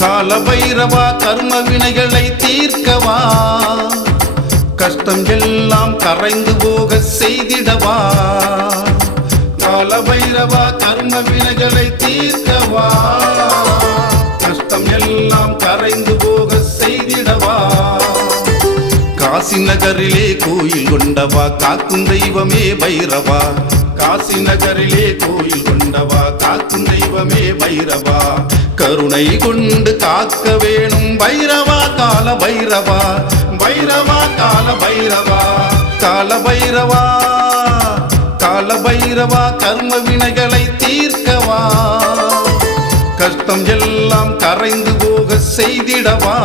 கால பைரவா கர்ம வினைகளை தீர்க்கவா? கஷ்டம் எல்லாம் கரைந்து போக செய்திடவா? கால பைரவா கர்ம வினைகளை தீர்க்கவா? கஷ்டம் எல்லாம் கரைந்து போக செய்திடவா? காசி நகரிலே கோயில் கொண்டவா காக்கும் தெய்வமே பைரவா? காசி நகரிலே கோயில் கொண்டவா? காக்கும் தெய்வமே பைரவா. கருணை கொண்டு காக்க வேணும் பைரவா கால பைரவா. பைரவா கால பைரவா. கால பைரவா. கால பைரவா கர்ம வினைகளை தீர்க்கவா. கஷ்டம் எல்லாம் கரைந்து போக செய்திடவா.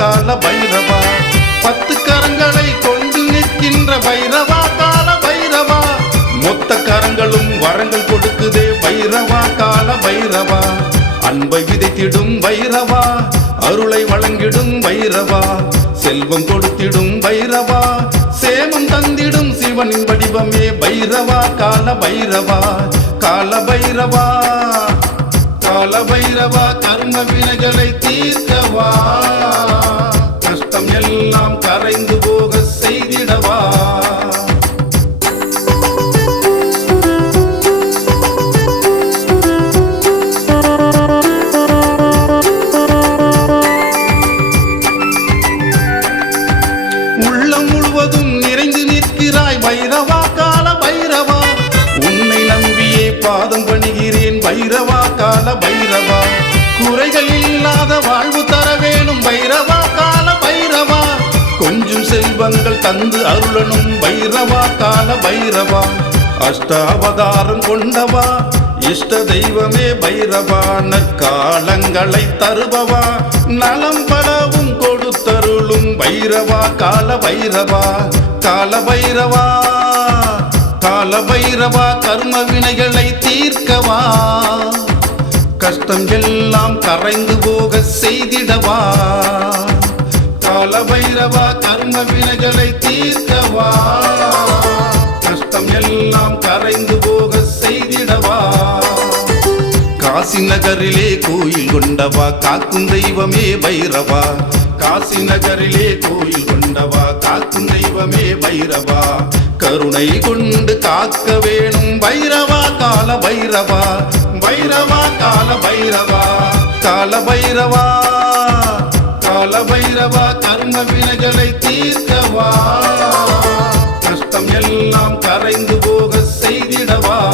கால பைரவா. பத்து கரங்களை கொண்டு நிற்கின்ற பைரவா கால பைரவா. மொத்த கரங்களும் வரங்கள் கொடுக்குதே பைரவா கால பைரவா. அன்பை விதைத்திடும் பைரவா அருளை வழங்கிடும் பைரவா. செல்வம் கொடுத்திடும் பைரவா சேமம் தந்திடும் சிவனின் வடிவமே பைரவா கால பைரவா. கால பைரவா கால பைரவா கர்ம வினைகளை தீர்த்தவா. பைரவா கால பைரவா. குறைகள் இல்லாத வாழ்வு தர வேணும் பைரவா கால பைரவா. கொஞ்சம் செல்வங்கள் தந்து அருளனும் பைரவா கால பைரவா. அஷ்டாவதாரம் கொண்டவா இஷ்ட தெய்வமே பைரவா. நற்காலங்களை தருபவா நலம் பலவும் கொடுத்தருளும் பைரவா கால பைரவா. கால பைரவா. கால பைரவா கர்ம வினைகளை தீர்க்கவா? கஷ்டம் எல்லாம் கரைந்து போக செய்திடவா? கால பைரவா கர்ம வினைகளை தீர்க்கவா? கஷ்டம் எல்லாம் கரைந்து போக செய்திடவா? காசி நகரிலே கோயில் கொண்டவா? காக்கும் தெய்வமே பைரவா. காசி நகரிலே கோயில் கொண்டவா? காக்கும் தெய்வமே பைரவா. கருணை கொண்டு காக்க வேணும் பைரவா கால பைரவா. பைரவா கால பைரவா. கால பைரவா. கால பைரவா கர்ம வினைகளை தீர்க்கவா. கஷ்டம் எல்லாம் கரைந்து போக செய்திடவா.